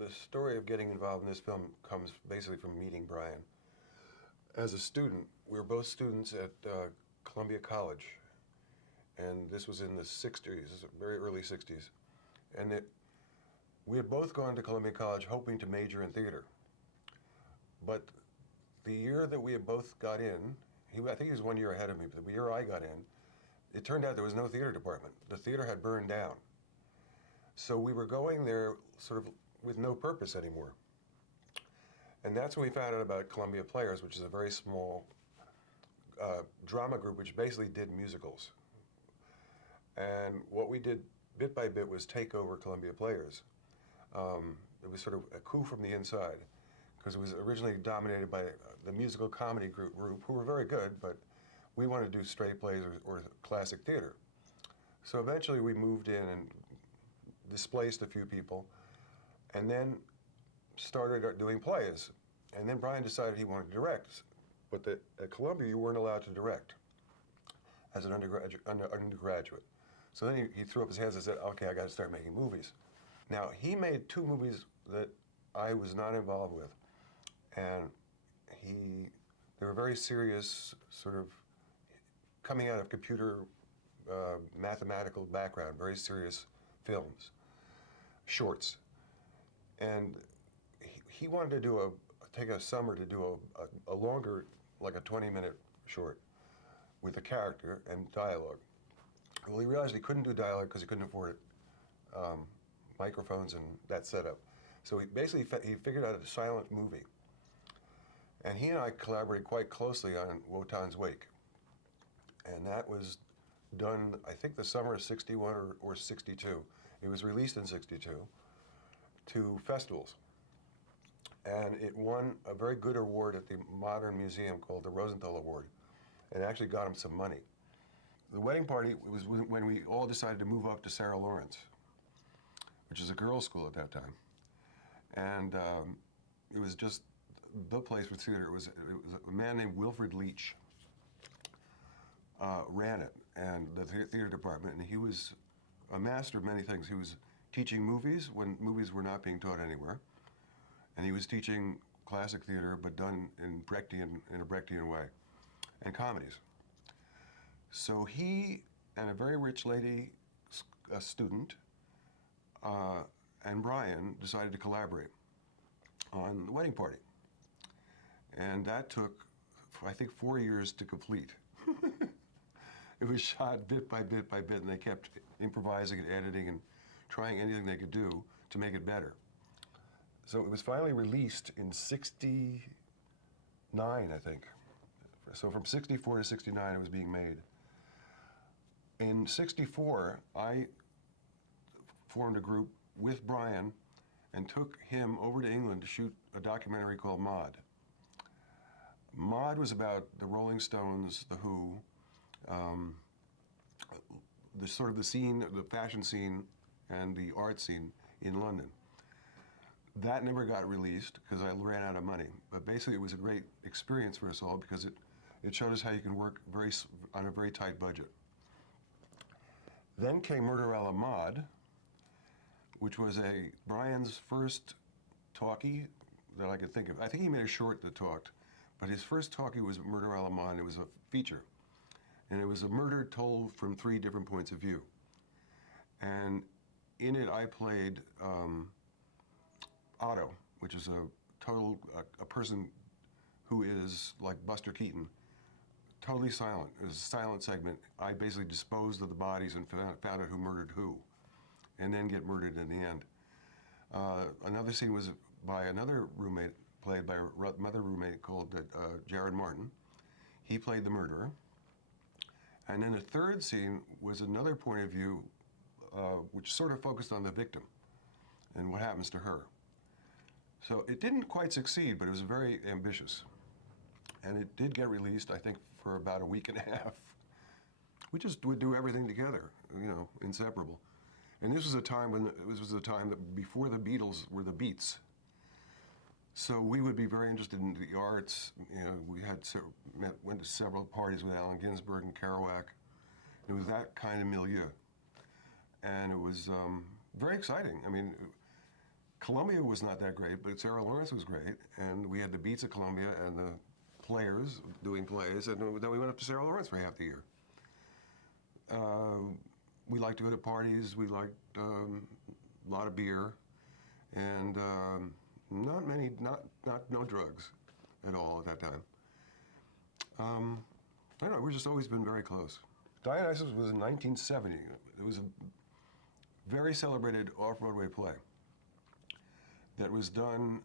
The story of getting involved in this film comes basically from meeting Brian. As a student, we were both students at Columbia College, and this was in the 60s, very early 60s. And we had both gone to Columbia College hoping to major in theater. But the year that we had both got in, I think he was 1 year ahead of me, but the year I got in, it turned out there was no theater department. The theater had burned down. So we were going there sort of with no purpose anymore. And that's when we found out about Columbia Players, which is a very small drama group which basically did musicals. And what we did bit by bit was take over Columbia Players. It was sort of a coup from the inside, because it was originally dominated by the musical comedy group who were very good, but we wanted to do straight plays or classic theater. So eventually we moved in and displaced a few people, and then started doing plays. And then Brian decided he wanted to direct, but at Columbia you weren't allowed to direct as an undergraduate. So then he threw up his hands and said, okay, I got to start making movies. Now, he made two movies that I was not involved with, and they were very serious, sort of coming out of computer mathematical background, very serious films, shorts. And he wanted to take a summer to do a longer, like a 20-minute short with a character and dialogue. Well, he realized he couldn't do dialogue because he couldn't afford it, microphones and that setup. So he figured out a silent movie. And he and I collaborated quite closely on Wotan's Wake. And that was done, I think, the summer of 61 or 62. It was released in 62 to festivals. And it won a very good award at the Modern Museum called the Rosenthal Award. And actually got him some money. The wedding party was when we all decided to move up to Sarah Lawrence, which is a girls' school at that time. And it was just the place for theater. It was a man named Wilfred Leach ran it, and the theater department, and he was a master of many things. He was teaching movies when movies were not being taught anywhere, and he was teaching classic theater, but done in a Brechtian way, and comedies. So he and a very rich lady, a student, and Brian decided to collaborate on The Wedding Party. And that took, I think, 4 years to complete. It was shot bit by bit by bit, and they kept improvising and editing and trying anything they could do to make it better. So it was finally released in 69, I think. So from 64 to 69, it was being made. In 64, I formed a group with Brian and took him over to England to shoot a documentary called Maude. Maude was about the Rolling Stones, The Who, the sort of the scene, the fashion scene, and the art scene in London. That never got released because I ran out of money. But basically, it was a great experience for us all because it showed us how you can work on a very tight budget. Then came Murder a la Maude, which was Brian's first talkie that I could think of. I think he made a short that talked, but his first talkie was Murder a la Maude, and it was a feature. And it was a murder told from 3 different points of view. And in it, I played Otto, which is a person who is like Buster Keaton, totally silent. It was a silent segment. I basically disposed of the bodies and found out who murdered who, and then get murdered in the end. Another scene was by another roommate, played by another roommate called Jared Martin. He played the murderer. And then the third scene was another point of view, which sort of focused on the victim and what happens to her. So it didn't quite succeed, but it was very ambitious. And it did get released, I think, for about a week and a half. We just would do everything together, inseparable. And this was a time that before the Beatles were the Beats. So we would be very interested in the arts. We went to several parties with Allen Ginsberg and Kerouac. It was that kind of milieu. And it was very exciting. I mean, Columbia was not that great, but Sarah Lawrence was great, and we had the Beats of Columbia and the players doing plays, and then we went up to Sarah Lawrence for half the year. We liked to go to parties. We liked a lot of beer, and no drugs at all at that time. I don't know, we've just always been very close. Dionysus was in 1970. It was a very celebrated off-Broadway play that was done,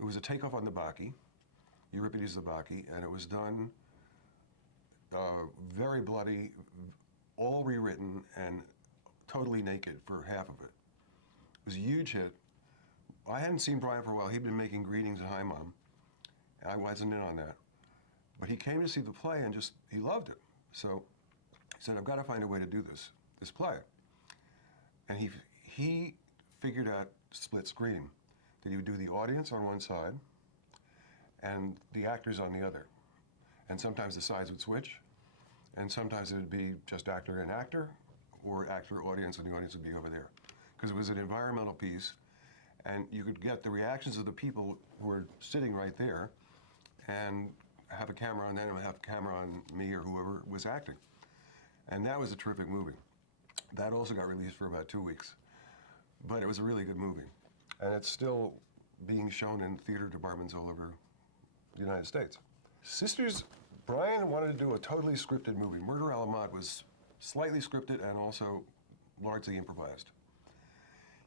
it was a takeoff on the Bacchae, Euripides the Bacchae, and it was done very bloody, all rewritten and totally naked for half of it. It was a huge hit. I hadn't seen Brian for a while. He'd been making Greetings and Hi Mom. I wasn't in on that. But he came to see the play and he loved it. So he said, I've got to find a way to do this play. And he figured out split screen, that he would do the audience on one side and the actors on the other. And sometimes the sides would switch, and sometimes it would be just actor and actor, or actor, audience, and the audience would be over there. Because it was an environmental piece, and you could get the reactions of the people who were sitting right there, and have a camera on them, and have a camera on me or whoever was acting. And that was a terrific movie. That also got released for about 2 weeks. But it was a really good movie. And it's still being shown in theater departments all over the United States. Sisters, Brian wanted to do a totally scripted movie. Murder a la Mode was slightly scripted and also largely improvised.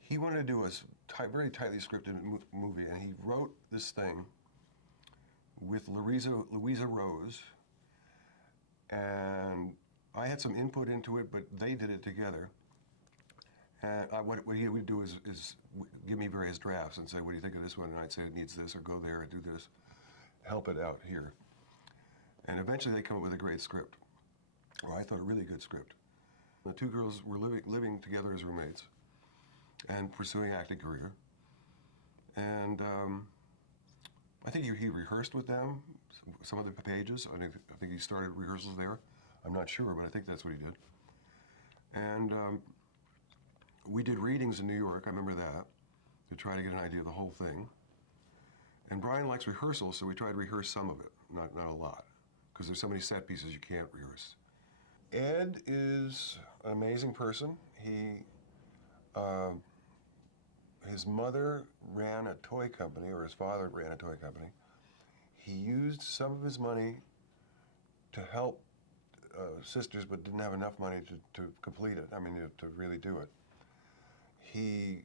He wanted to do a very tightly scripted movie, and he wrote this thing with Louisa Rose, and I had some input into it, but they did it together. And what he would do is give me various drafts and say, what do you think of this one? And I'd say it needs this, or go there, or do this. Help it out here. And eventually they come up with a great script, or I thought a really good script. The two girls were living together as roommates and pursuing acting career. And I think he rehearsed with them some of the pages. I think he started rehearsals there. I'm not sure, but I think that's what he did. And we did readings in New York, I remember that, to try to get an idea of the whole thing. And Brian likes rehearsals, so we tried to rehearse some of it, not a lot, because there's so many set pieces you can't rehearse. Ed is an amazing person. His mother ran a toy company, or his father ran a toy company. He used some of his money to help Sisters, but didn't have enough money to complete it, to really do it. He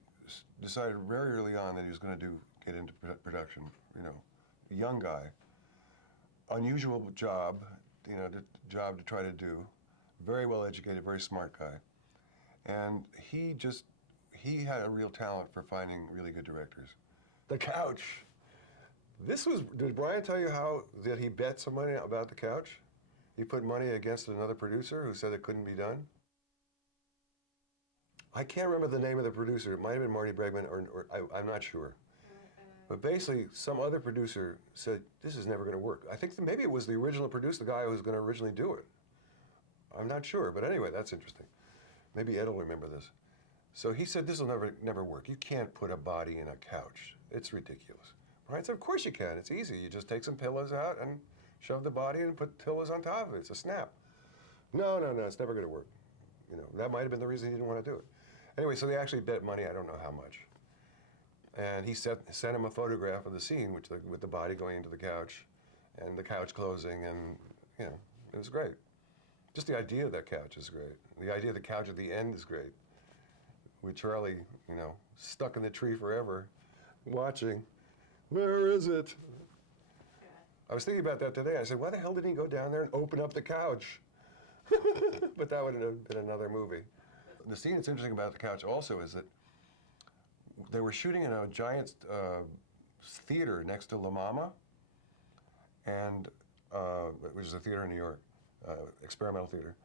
decided very early on that he was going to get into production, a young guy. Unusual job, job to try to do. Very well educated, very smart guy. And he had a real talent for finding really good directors. The couch. Did Brian tell you that he bet some money about the couch? He put money against another producer who said it couldn't be done? I can't remember the name of the producer. It might have been Marty Bregman, or I'm not sure. But basically, some other producer said, this is never going to work. I think maybe it was the original producer, the guy who was going to originally do it. I'm not sure, but anyway, that's interesting. Maybe Ed will remember this. So he said, this will never work. You can't put a body in a couch. It's ridiculous. Brian said, of course you can. It's easy. You just take some pillows out and shove the body and put pillows on top of it. It's a snap. No, it's never going to work. That might have been the reason he didn't want to do it. Anyway, so they actually bet money, I don't know how much. And he sent him a photograph of the scene with the body going into the couch and the couch closing, and it was great. Just the idea of that couch is great. The idea of the couch at the end is great. With Charlie, stuck in the tree forever, watching. Where is it? I was thinking about that today. I said, why the hell didn't he go down there and open up the couch? But that would have been another movie. The scene that's interesting about the couch also is that they were shooting in a giant theater next to La Mama, and which is a theater in New York, experimental theater.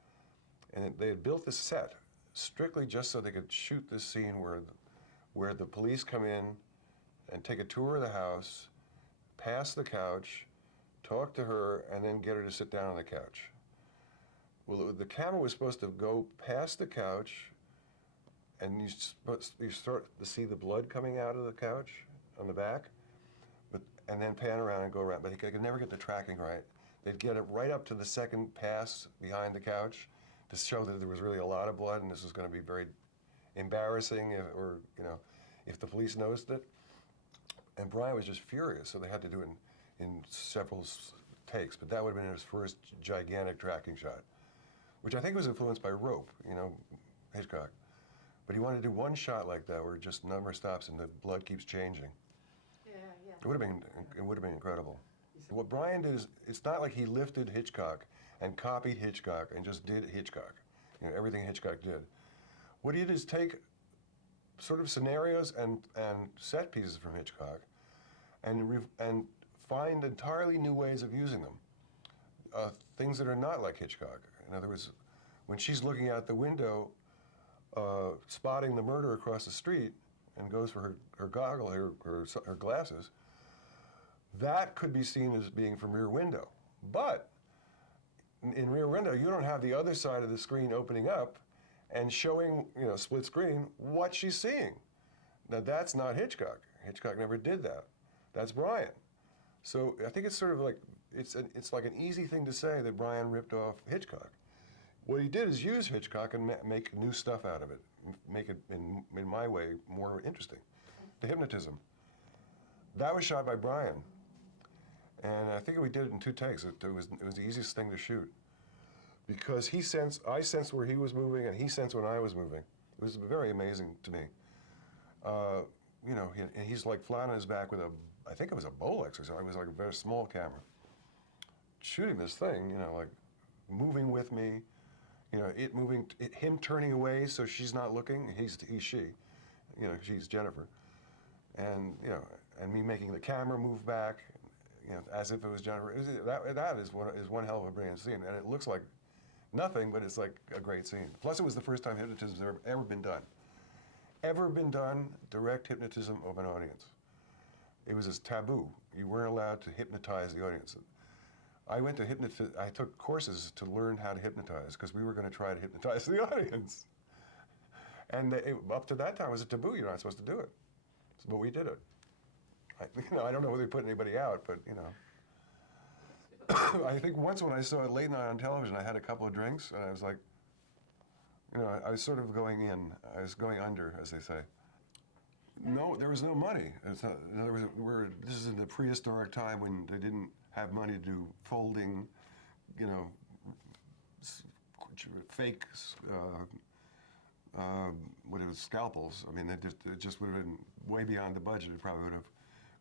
And they had built this set strictly just so they could shoot this scene where the police come in and take a tour of the house, pass the couch, talk to her, and then get her to sit down on the couch. Well, the camera was supposed to go past the couch and you start to see the blood coming out of the couch on the back, and then pan around and go around. But he could never get the tracking right. They'd get it right up to the second pass behind the couch to show that there was really a lot of blood, and this was going to be very embarrassing, if the police noticed it. And Brian was just furious, so they had to do it in several takes. But that would have been his first gigantic tracking shot, which I think was influenced by Rope, Hitchcock. But he wanted to do one shot like that where just number stops and the blood keeps changing. Yeah. It would have been incredible. What Brian did is, it's not like he lifted Hitchcock and copied Hitchcock and just did Hitchcock, everything Hitchcock did. What he did is take sort of scenarios and set pieces from Hitchcock and find entirely new ways of using them. Things that are not like Hitchcock. In other words, when she's looking out the window, spotting the murder across the street and goes for her goggle, her glasses, that could be seen as being from Rear Window. But in Rear Window, you don't have the other side of the screen opening up and showing, split screen, what she's seeing. Now that's not Hitchcock. Hitchcock never did that. That's Brian. So I think it's sort of like, it's like an easy thing to say that Brian ripped off Hitchcock. What he did is use Hitchcock and make new stuff out of it, make it, in my way, more interesting. The hypnotism. That was shot by Brian. And I think we did it in 2 takes. It was the easiest thing to shoot. Because I sensed where he was moving, and he sensed when I was moving. It was very amazing to me. And he's like flat on his back with I think it was a Bolex or something. It was like a very small camera. Shooting this thing, like moving with me, it moving, him turning away so she's not looking. He's she, she's Jennifer. And, and me making the camera move back, as if it was Jennifer. That is one hell of a brilliant scene. And it looks like nothing, but it's like a great scene. Plus, it was the first time hypnotism has ever been done. Ever been done, direct hypnotism of an audience. It was as taboo. You weren't allowed to hypnotize the audience. I took courses to learn how to hypnotize because we were going to try to hypnotize the audience. And up to that time, it was a taboo. You're not supposed to do it. But we did it. I don't know whether we put anybody out, but, I think once when I saw it late night on television, I had a couple of drinks, and I was like, I was sort of going in. I was going under, as they say. No, there was no money. In other words, this is in the prehistoric time when they didn't have money to do folding, fake, scalpels. I mean, it just would have been way beyond the budget. It probably would have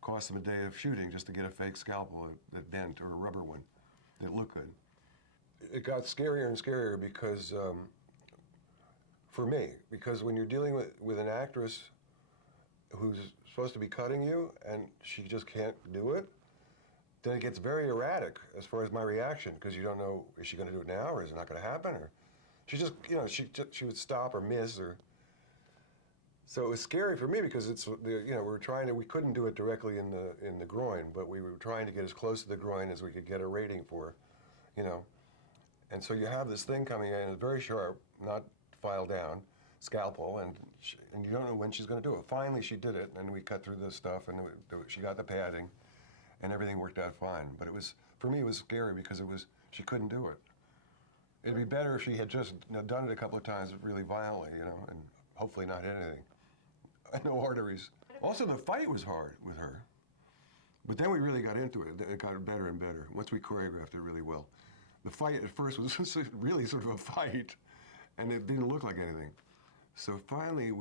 cost them a day of shooting just to get a fake scalpel that bent, or a rubber one that looked good. It got scarier and scarier because, for me, because when you're dealing with an actress who's supposed to be cutting you and she just can't do it, then it gets very erratic as far as my reaction, because you don't know, is she going to do it now or is it not going to happen? Or she just, she would stop or miss, or. So it was scary for me because we couldn't do it directly in the groin, but we were trying to get as close to the groin as we could get a rating for, And so you have this thing coming in, it's very sharp, not filed down, scalpel, and you don't know when she's going to do it. Finally, she did it, and we cut through this stuff, and she got the padding, and everything worked out fine. But for me, it was scary because she couldn't do it. It'd be better if she had just done it a couple of times really violently, and hopefully not hit anything. No arteries. Also, the fight was hard with her. But then we really got into it. It got better and better once we choreographed it really well. The fight at first was really sort of a fight, and it didn't look like anything. So finally,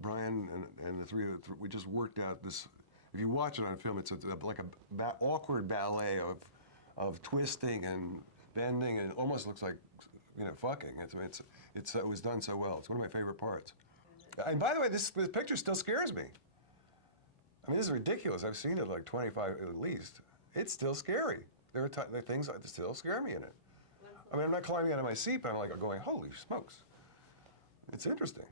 Brian and the three, we just worked out this. If you watch it on film, it's like a awkward ballet of twisting and bending, and it almost looks like, fucking. It was done so well. It's one of my favorite parts. And by the way, this picture still scares me. I mean, this is ridiculous. I've seen it like 25 at least. It's still scary. There are things that still scare me in it. I mean, I'm not climbing out of my seat, but I'm like going, holy smokes. It's interesting.